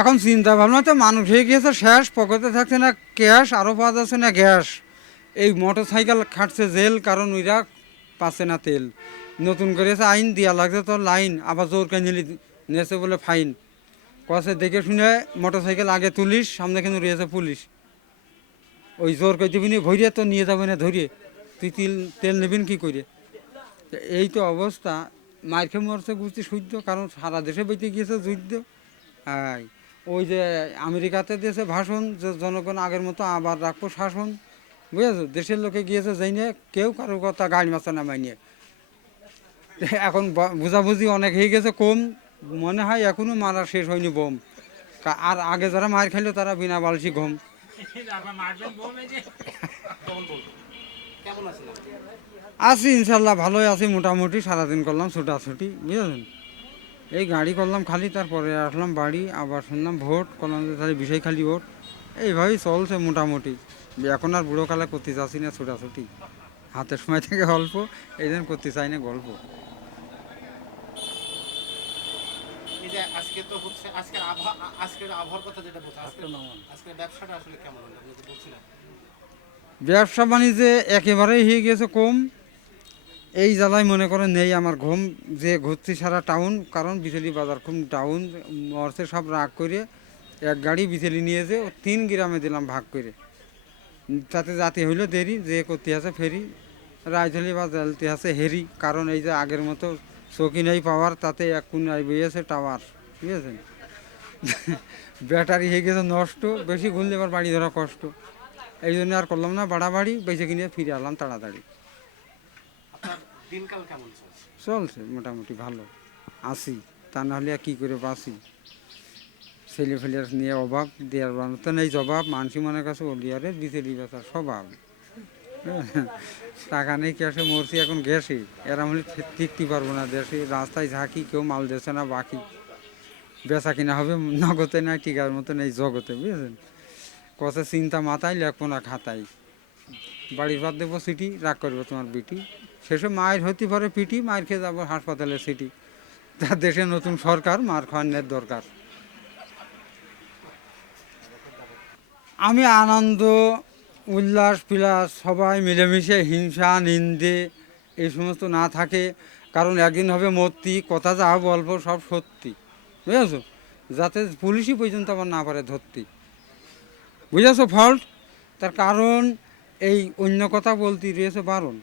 এখন চিন্তা ভাবনা তো মানুষ হয়ে গিয়েছে শেষ, পকেটে থাকছে না ক্যাশ, আরও পাওয়া যাচ্ছে না গ্যাস। এই মোটর সাইকেল খাটছে জেল, কারণ ওইরা পাচ্ছে না তেল। নতুন করেছে আইন দেওয়া লাগছে তো লাইন, আবার জোর করে নিয়েছে বলে ফাইন। কষে দেখে শুনে মোটর সাইকেল আগে তুলিস, সামনে কেন রয়েছে পুলিশ। ওই জোর করে দিবি নি ভরিয়ে তো নিয়ে যাবে না ধরিয়ে, তুই তেল নেবেন কী করে। তো এই তো অবস্থা। মার খেয়ে মরছে বুঝতে শুদ্ধ, কারণ সারা দেশে বেঁচে গিয়েছে যুদ্ধ। হ্যাঁ, ওই যে আমেরিকাতে দিয়েছে ভাষণ যে জনগণ আগের মতো আবার রাখবো শাসন, বুঝেছো। দেশের লোকে গিয়েছে যাই নিয়ে কেউ কারোর কথা গাড়ি মাথা নামাই নিয়ে। এখন বুঝাবুঝি অনেক হয়ে গেছে কম, মনে হয় এখনো মারা শেষ হয়নি বোম। আর আগে যারা মার খাইলো তারা বিনা বালসি ঘুম। আছি ইনশাল্লাহ ভালোই আছি, মোটামুটি সারাদিন করলাম ছুটাছুটি, বুঝেছেন। এই গাড়ি করলাম খালি, তারপরে আসলাম বাড়ি, আবার শুনলাম ভোট করলাম যে তাহলে বিষয় খালি ভোট। এইভাবেই চলছে মোটামুটি। এখন আর বুড়ো কালে করতে চাচ্ছি না ছুটাছুটি, হাতের সময় থেকে অল্প, এই জন্য করতে চাই না গল্প। এই যে আজকে তো হচ্ছে আজকের আবহাওয়ার কথা যেটা বলছে, আজকের ব্যবসাটা আসলে কেমন হলো আপনি তো বলছিলেন। ব্যবসা বাণিজ্যে একেবারেই হয়ে গেছে কম। এই জ্বালায় মনে করেন নেই আমার ঘুম, যে ঘুরছি সারা টাউন, কারণ বিচেলি বাজার খুব টাউন মরছে সব রাগ করে। এক গাড়ি বিচেলি নিয়ে যে 3 গ্রামে দিলাম ভাগ করে, তাতে জাতি হইলো দেরি, যে করতে আছে ফেরি, রাজধানী বা জ্বালতে আছে হেরি। কারণ এই যে আগের মতো চৌকি নেই পাওয়ার, তাতে এক কোনায় বইয়েছে টাওয়ার, ঠিক আছে। ব্যাটারি হয়ে গেছে নষ্ট, বেশি ঘুরলে এবার বাড়ি ধরা কষ্ট। এই জন্য আর করলাম না বাড়াবাড়ি, বেঁচে কিনে ফিরে আলাম তাড়াতাড়ি। আপনার দিনকাল কেমন চলছে? চলছে মোটামুটি ভালো আছি, তা নাহলে আর কী করে বাঁচি। ছেলে ফেলের নিয়ে অভাব, দেওয়ার বানতে নেই জবাব, মানসি মনের কাছে ওলিয়ারে বিচেলি বেচার স্বভাব। টাকা নেই ক্যাশে মরছি এখন গ্যাসে, এরা হলে টিকতে পারবো না দেশে, রাস্তায় ঝাঁকি, কেউ মাল দিচ্ছে না বাকি। বেচা কিনা হবে নগদে, নাই টিকার মতো নেই জগতে, বুঝেছেন। কত চিন্তা মাথায়, লেখবো না খাতায়। বাড়ির ভাত দেবো সিটি, রাগ করবো তোমার বিটি, শেষে মায়ের হতে পারে পিটি, মায়ের খেয়ে যাবো হাসপাতালে সিটি। তার দেশে নতুন সরকার, মার খাওয়ার দরকার। আমি আনন্দ উল্লাস প্লাস সবাই মিলেমিশে, হিংসা নিন্দে এই সমস্ত না থাকে। কারণ একদিন হবে মূর্তি, কথা যা বলবো সব সত্যি, বুঝেছো, যাতে পুলিশই পর্যন্ত আবার না পারে ধরতে, বুঝেছো ফল্ট। তার কারণ এই অন্য কথা বলতে রয়েছে বারণ।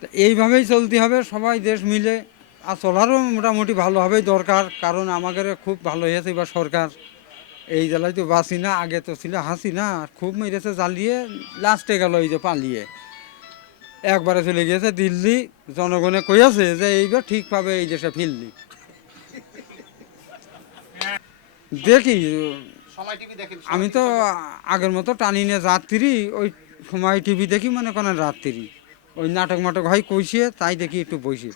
তা এইভাবেই চলতে হবে সবাই দেশ মিলে, আর চলারও মোটামুটি ভালোভাবেই দরকার। কারণ আমাদের খুব ভালো হয়েছে এবার সরকার, এই জ্বালায় তো বাঁচি না। আগে তো ছিল হাসি না, খুব মেরেছে জ্বালিয়ে, লাস্টে গেল এই যে পালিয়ে, একবারে চলে গিয়েছে দিল্লি। জনগণে কইয়াছে যে এইবার ঠিক পাবে এই দেশে ফিরলি। দেখি, সময় টিভি দেখেন? আমি তো আগের মতো টানি নিয়ে রাত্রি, ওই সময় টিভি দেখি মনে করেন রাত্রি, ওই নাটক মাটক হয় কইসে, তাই দেখি একটু বসে।